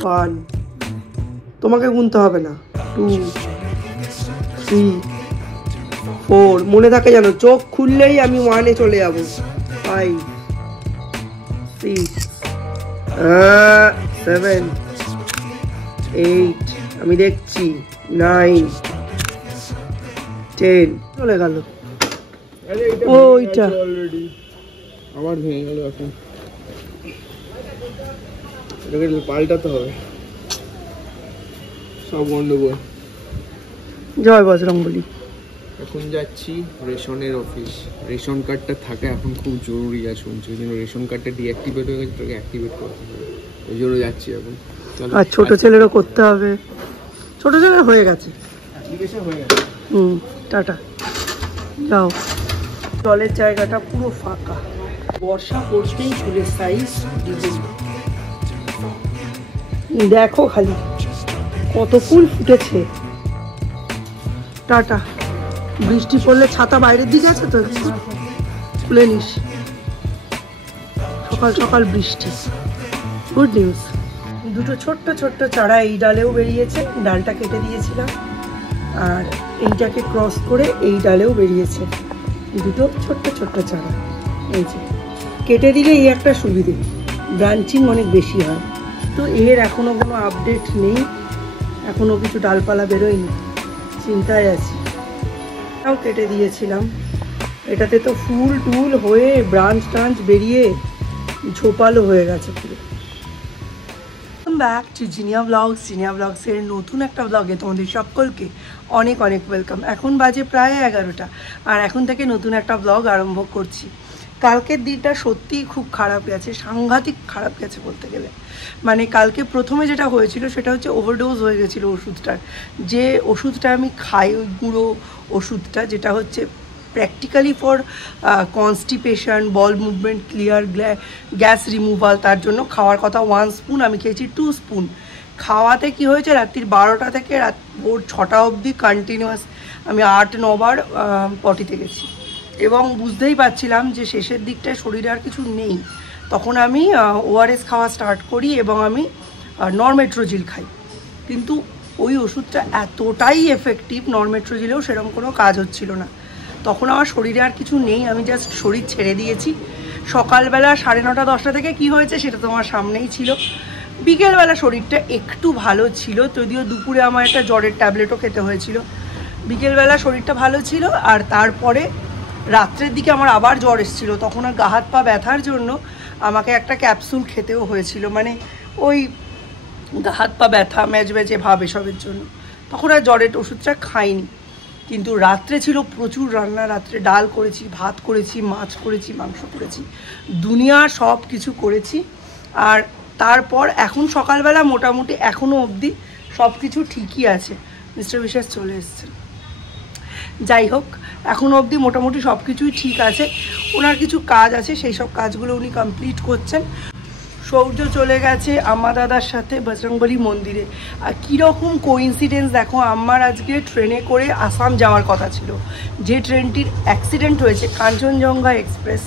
1 তোমাকে গুনতে হবে না 2 3 4 মনে থাকে জানো চোখ খুললেই আমি 1 এ চলে যাব 5 6 7 8 আমি দেখছি 9 10 চলে গেল ওইটা অলরেডি আবার ভেঙে গেল এখন এটাকে পাল্টাতে হবে সব গন্ডগোল জয় বজরংবলী এখন যাচ্ছি রেশনের অফিস রেশন কার্ডটা থাকা এখন খুব জরুরি আছে শুনছি ওই জন্য রেশন কার্ডটা ডিঅ্যাক্টিভেট হয়ে গেছে তোকে অ্যাক্টিভেট করতে হবে ওই জন্য যাচ্ছি এখন আর ছোট ছেলেরও করতে হবে ছোট ছেলে হয়ে গেছে অ্যাপ্লিকেশন হয়ে গেছে টাটা যাও জলের জায়গাটা পুরো ফাঁকা বর্ষা পড়তেই ফুলের সাইজ দ্বিগুণ দেখো খালি কত ফুল ফুটেছে টাটা বৃষ্টি পড়লে ছাতা বাইরের দিকে আছে তো খুলে নিস সকাল সকাল বৃষ্টি গুড নিউজ দুটো ছোট্ট ছোট্ট চারা এই ডালেও বেরিয়েছে ডালটা কেটে দিয়েছিলাম আর এইটাকে ক্রস করে এই ডালেও বেরিয়েছে দুটো ছোট্ট ছোট্ট চারা এই যে কেটে দিলে এই একটা সুবিধে ব্রাঞ্চিং অনেক বেশি হয় তো এর এখনো কোনো আপডেট নেই এখনো কিছু ডালপালা বেরোয়নি চিন্তায় আছি তাও কেটে দিয়েছিলাম এটাতে তো ফুল টুল হয়ে ব্রাঞ্চ টাঞ্চ বেরিয়ে ঝোপালো হয়ে গেছে পুরো ব্যাক টু জিনিয়া ব্লগসের নতুন একটা ব্লগে তোমাদের সকলকে অনেক অনেক ওয়েলকাম এখন বাজে প্রায় 11টা আর এখন থেকে নতুন একটা ব্লগ আরম্ভ করছি কালকের দিনটা সত্যিই খুব খারাপ গেছে সাংঘাতিক খারাপ গেছে বলতে গেলে মানে কালকে প্রথমে যেটা হয়েছিল সেটা হচ্ছে ওভারডোজ হয়ে গেছিলো ওষুধটার যে ওষুধটা আমি খাই ওই গুঁড়ো ওষুধটা যেটা হচ্ছে practically for constipation ball movement clear gas removal তার জন্য খাওয়ার কথা 1 স্পুন আমি খেয়েছি 2 স্পুন খাওয়াতে কি হয়েছে রাত্রির 12টা থেকে ভোর 6টা অবধি কন্টিনিউয়াস আমি 8-9 বার পটিতে গেছি এবং বুঝতেই পারছিলাম যে শেষের দিকটায় শরীরে আর কিছু নেই তখন আমি ওআরএস খাওয়া স্টার্ট করি এবং আমি নরমেট্রোজিল খাই কিন্তু ওই ওষুধটা এতটাই এফেক্টিভ নরমেট্রোজিলেও সেরকম কোনো কাজ হচ্ছিল না তখন আমার শরীরে আর কিছু নেই আমি জাস্ট শরীর ছেড়ে দিয়েছি সকালবেলা 9:30 10টা থেকে কি হয়েছে সেটা তোমার সামনেই ছিল বিকেলবেলা শরীরটা একটু ভালো ছিল যদিও দুপুরে আমার একটা জ্বরের ট্যাবলেটও খেতে হয়েছিল বিকেলবেলা শরীরটা ভালো ছিল আর তারপরে রাত্রের দিকে আমার আবার জ্বর এসেছিলো তখন আর গা হাত পা ব্যথার জন্য আমাকে একটা ক্যাপসুল খেতেও হয়েছিল মানে ওই গা হাত পা ব্যথা ম্যাজম্যাজে ভাব এসবের জন্য তখন আর জ্বরের ওষুধটা খাইনি কিন্তু রাত্রে ছিল প্রচুর রান্না রাত্রে ডাল করেছি ভাত করেছি মাছ করেছি মাংস করেছি দুনিয়ার সব কিছু করেছি আর তারপর এখন সকালবেলা মোটামুটি এখনও অবধি সব কিছু ঠিকই আছে মিস্টার বিশ্বাস চলে এসেছেন যাই হোক এখনও অবধি মোটামুটি সব কিছুই ঠিক আছে ওনার কিছু কাজ আছে সেই সব কাজগুলো উনি কমপ্লিট করছেন সৌর্য চলে গেছে আম্মা দাদার সাথে বজরংবলী মন্দিরে আর কীরকম কোইন্সিডেন্স দেখো আমার আজকে ট্রেনে করে আসাম যাওয়ার কথা ছিল যে ট্রেনটির অ্যাক্সিডেন্ট হয়েছে কাঞ্চনজঙ্ঘা এক্সপ্রেস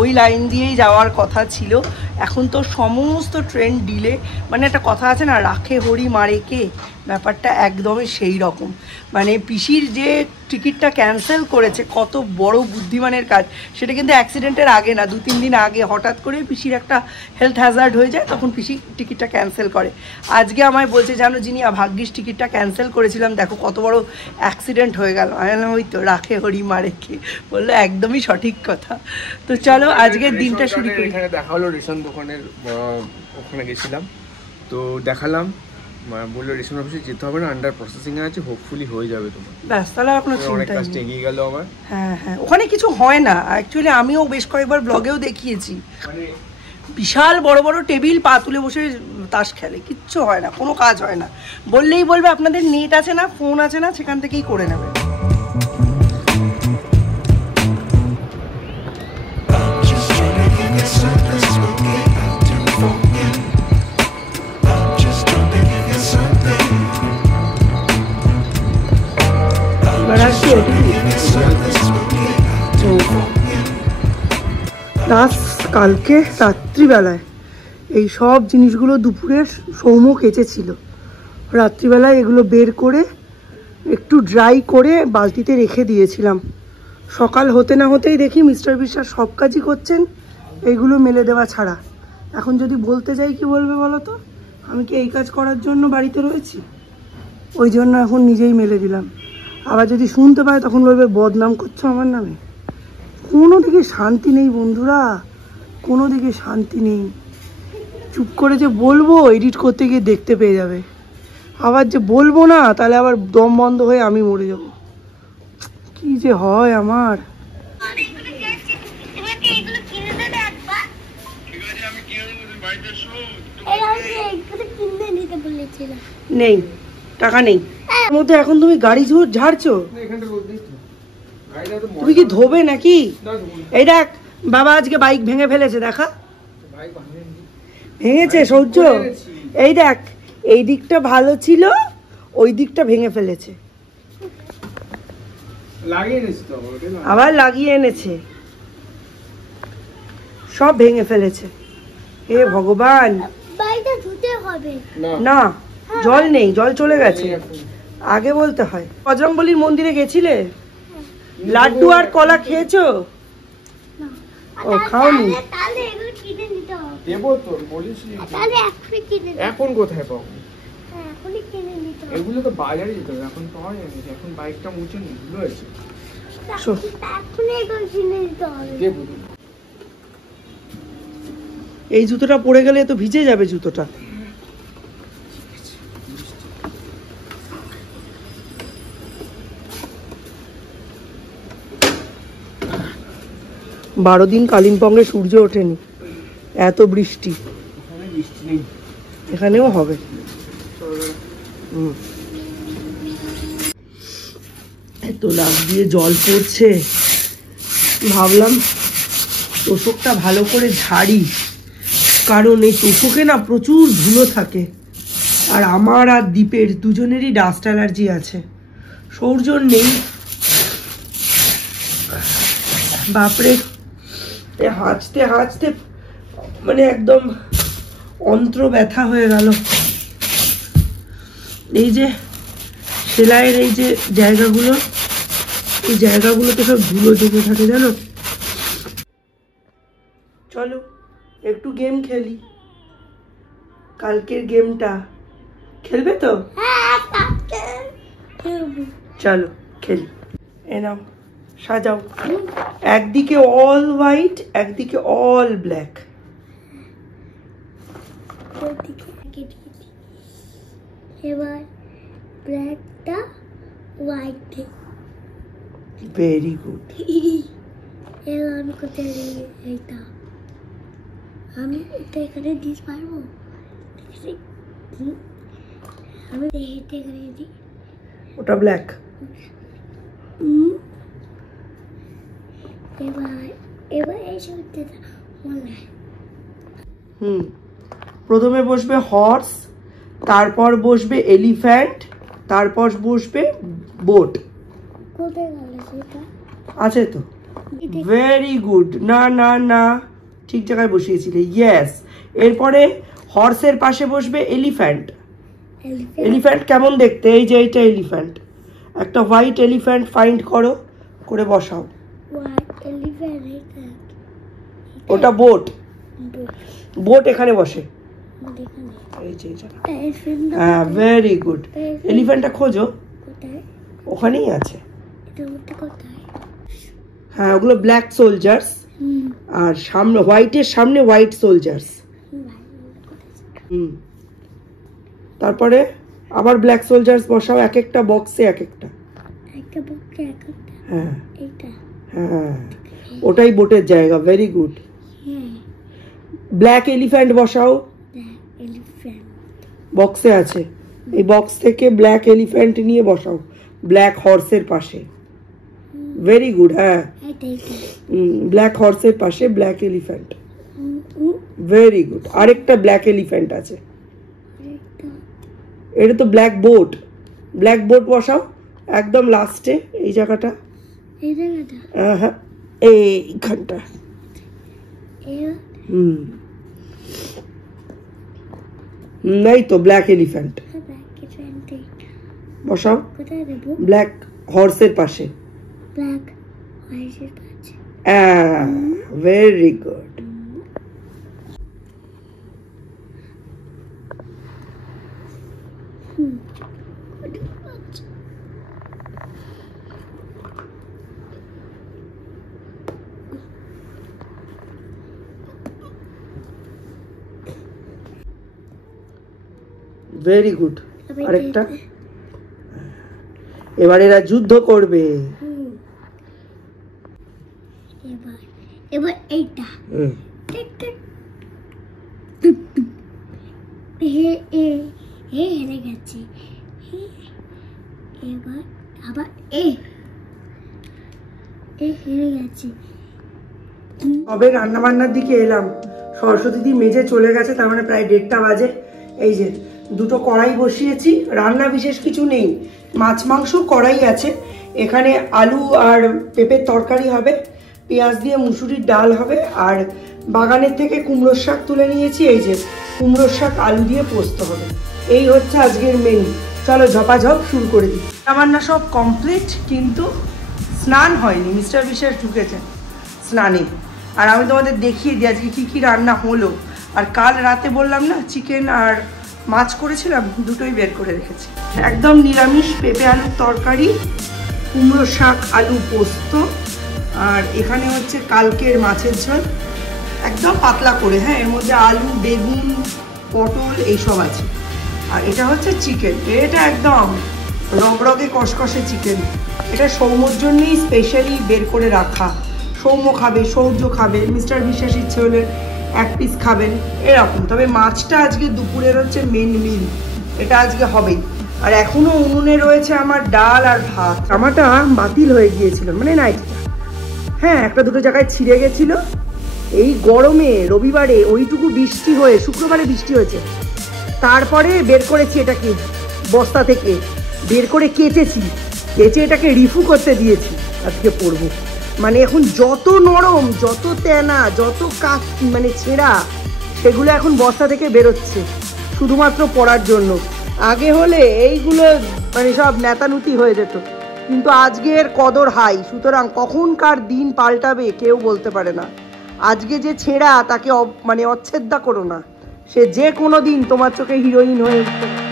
ওই লাইন দিয়েই যাওয়ার কথা ছিল এখন তো সমস্ত ট্রেন ডিলে মানে একটা কথা আছে না রাখে হরি মারে কে ব্যাপারটা একদমই সেই রকম মানে পিসির যে টিকিটটা ক্যান্সেল করেছে কত বড় বুদ্ধিমানের কাজ সেটা কিন্তু অ্যাক্সিডেন্টের আগে না 2-3 দিন আগে হঠাৎ করে পিসির একটা হেলথ হ্যাজার্ড হয়ে যায় তখন পিসি টিকিটটা ক্যান্সেল করে আজকে আমায় বলছে জানো যিনি ভাগ্যিস টিকিটটা ক্যান্সেল করেছিলাম দেখো কত বড় অ্যাক্সিডেন্ট হয়ে গেল আমি ওই তো রাখে হরি মারে কে বললো একদমই সঠিক কথা তো চলো আজকের দিনটা শুরু করি এখানে দেখা হলো রেশন দোকানের ওখানে গেছিলাম তো দেখালাম বললো রেশন অফিসে যেতে হবে না আন্ডার প্রসেসিং আছে হোপফুলি হয়ে যাবে তোমার ব্যাস তাহলে আপনার অনেক কাজটা এগিয়ে গেল আমার হ্যাঁ হ্যাঁ ওখানে কিছু হয় না অ্যাকচুয়ালি আমিও বেশ কয়েকবার ব্লগেও দেখিয়েছি মানে বিশাল বড় বড় টেবিল পা তুলে বসে তাস খেলে কিচ্ছু হয় না কোনো কাজ হয় না বললেই বলবে আপনাদের নেট আছে না ফোন আছে না সেখান থেকেই করে নেবে কালকে রাত্রিবেলায় এই সব জিনিসগুলো দুপুরে সৌম্য কেচেছিল, রাত্রিবেলায় এগুলো বের করে একটু ড্রাই করে বালতিতে রেখে দিয়েছিলাম। সকাল হতে না হতেই দেখি মিস্টার বিশ্বাস সব কাজই করছেন, এইগুলো মেলে দেওয়া ছাড়া। এখন যদি বলতে যাই কি বলবে বলো তো, আমি কি এই কাজ করার জন্য বাড়িতে রয়েছি? ওই জন্য এখন নিজেই মেলে দিলাম। আবার যদি শুনতে পায় তখন বলবে বদনাম করছো আমার নামে। কোনো দিকে শান্তি নেই বন্ধুরা, কোনো দিকে শান্তি নেই। চুপ করে যে বলবো এডিট করতে গিয়ে দেখতে পেয়ে যাবে, আবার যে বলবো না তাহলে আবার দম বন্ধ হয়ে আমি মরে যাব। কি যে হয় আমার। নেই টাকা নেই মধ্যে, এখন তুমি গাড়ি ঝাড়ছো, তুমি কি ধোবে নাকি? এই দেখ বাবা আজকে বাইক ভেঙে ফেলেছে, দেখা ভেঙেছে সৌর্য। এই দেখ এই দিকটা ভালো ছিল, ওই দিকটা ভেঙে ফেলেছে, আবার লাগিয়ে এনেছে, সব ভেঙে ফেলেছে। হে ভগবান, না জল নেই, জল চলে গেছে, আগে বলতে হয়। বজরংবলীর মন্দিরে গেছিলে? লাড্ডু আর কলা খেয়েছো? ও খাওনি? এখন কোথায় পাবো? এগুলো তো বাজারে যেতে হবে, এখন পাওয়া যায় না। এখন বাইকটা মুছে নি, ভুলে আছে। এই জুতোটা পরে গেলে তো ভিজে যাবে জুতোটা। বারো দিন কালিম্পংয়ে সূর্য ওঠেনি, এত বৃষ্টি। এখানেও হবে। এত লাফ দিয়ে জল পড়ছে, ভাবলাম তোষকটা ভালো করে ঝাড়ি, কারণ এই তোষকে না প্রচুর ধুলো থাকে। আর আমার আর দীপের দুজনেরই ডাস্ট অ্যালার্জি আছে, সৌর্যর নেই। বাপরে, হাঁচতে হাঁচতে মানে একদম অন্ত্র ব্যথা হয়ে গেল। এই যে সেলাইয়ের এই যে জায়গাগুলো, এই জায়গাগুলোতে সব ধুলো জমে থাকে জানো। চলো একটু গেম খেলি, কালকের গেমটা খেলবে তো? চলো খেলি। এ নাও সাজাও, একদিকে অল হোয়াইট একদিকে অল ব্ল্যাক। এবার ব্ল্যাকটা হোয়াইট। Very good. এবার আমি কোথায় এইটা, আমি এটা এখানে দিতে পারবো? আমি এটা এখানে দিই, ওটা ব্ল্যাক। এবার এবার এই সবটা মনে প্রথমে বসবে হর্স, তারপর বসবে এলিফ্যান্ট, তারপর বসবে বোট। কোথায় গেল সেটা? আছে তো, ভেরি গুড। না না না, ঠিক জায়গায় বসিয়েছিলে, ইয়েস। এরপরে হর্সের পাশে বসবে এলিফ্যান্ট। এলিফ্যান্ট কেমন দেখতে? এই যে এইটা এলিফ্যান্ট, একটা হোয়াইট এলিফ্যান্ট ফাইন্ড করো, করে বসাও। ওটা বোট, বোট এখানে বসে, এই যে হ্যাঁ ভেরি গুড। এলিফ্যান্টটা খোঁজো, ওখানেই আছে। হ্যাঁ ওগুলো ব্ল্যাক সোলজার্স, আর সামনে হোয়াইটের সামনে হোয়াইট সোলজার্স। তারপরে আবার ব্ল্যাক সোলজার্স বসাও, এক একটা বক্সে এক একটা। হ্যাঁ হ্যাঁ ওটাই বোটের জায়গা, ভেরি গুড। ব্ল্যাক এলিফ্যান্ট বসাও, বক্সে আছে, এই বক্স থেকে ব্ল্যাক এলিফ্যান্ট নিয়ে বসাও ব্ল্যাক হর্সের পাশে, ভেরি গুড। হ্যাঁ ব্ল্যাক হর্সের পাশে ব্ল্যাক এলিফ্যান্ট, ভেরি গুড। আরেকটা ব্ল্যাক এলিফ্যান্ট আছে, এটা তো ব্ল্যাক বোট, ব্ল্যাক বোট বসাও একদম লাস্টে এই জায়গাটা। হ্যাঁ এইখানটা। এই তো ব্ল্যাক এলিফ্যান্ট বসাও, কোথায় দেবো? ব্ল্যাক হর্সের পাশে। ব্ল্যাক হর্সের পাশে। Very good. Very good. আরেকটা। এবার এরা যুদ্ধ করবে। এবার এইটা হেরে গেছে। এবার আবার হেরে গেছে। তবে রান্না বান্নার দিকে এলাম, সরস্বতী দি মেজে চলে গেছে, তার মানে প্রায় 1:30 বাজে। এই যে দুটো কড়াই বসিয়েছি, রান্না বিশেষ কিছু নেই, মাছ মাংস কড়াই আছে, এখানে আলু আর পেঁপের তরকারি হবে, পেঁয়াজ দিয়ে মুসুরির ডাল হবে, আর বাগানের থেকে কুমড়োর শাক তুলে নিয়েছি, এই যে কুমড়োর শাক আলু দিয়ে পোস্ত হবে। এই হচ্ছে আজকের মেনু। চলো ঝপাঝপ শুরু করে দিই। রান্না সব কমপ্লিট, কিন্তু স্নান হয়নি। মিস্টার বিশ্বাস ঢুকেছেন স্নানে, আর আমি তোমাদের দেখিয়ে দিই আজকে কী কী রান্না হলো। আর কাল রাতে বললাম না চিকেন আর মাছ করেছিলাম, দুটোই বের করে রেখেছি। একদম নিরামিষ পেঁপে আলুর তরকারি, কুমড়ো শাক আলু পোস্ত, আর এখানে হচ্ছে কালকের মাছের ঝোল, একদম পাতলা করে। হ্যাঁ, এর মধ্যে আলু বেগুন পটল এইসব আছে। আর এটা হচ্ছে চিকেন, এটা একদম রগরগে কষকষে চিকেন। এটা সৌম্যর জন্যই স্পেশালি বের করে রাখা। সৌম্য খাবে, সৌর্য খাবে, মিস্টার বিশ্বাস ইচ্ছে হলে 1 পিস খাবেন এরকম। তবে মাছটা আজকে দুপুরের হচ্ছে মেন মিল, এটা আজকে হবেই। আর এখনো উনুনে রয়েছে আমার ডাল আর ভাত। জামাটা বাতিল হয়ে গিয়েছিল, মানে নাইটিটা, হ্যাঁ একটা দুটো জায়গায় ছিঁড়ে গেছিল। এই গরমে রবিবারে ওইটুকু বৃষ্টি হয়ে, শুক্রবারে বৃষ্টি হয়েছে, তারপরে বের করেছি এটাকে বস্তা থেকে, বের করে কেচেছি, কেচে এটাকে রিফু করতে দিয়েছি, আজকে পরবো। মানে এখন যত নরম, যত তেনা, যত কাজ মানে ছেঁড়া, সেগুলো এখন বস্তা থেকে বেরোচ্ছে শুধুমাত্র পরার জন্য। আগে হলে এইগুলো মানে সব নেতানুতি হয়ে যেত, কিন্তু আজকের কদর হাই, সুতরাং কখনকার দিন পাল্টাবে কেউ বলতে পারে না। আজকে যে ছেঁড়া তাকে মানে অচ্ছেদ্যা করো না, সে যে কোনো দিন তোমার চোখে হিরোইন হয়ে উঠতে পারে।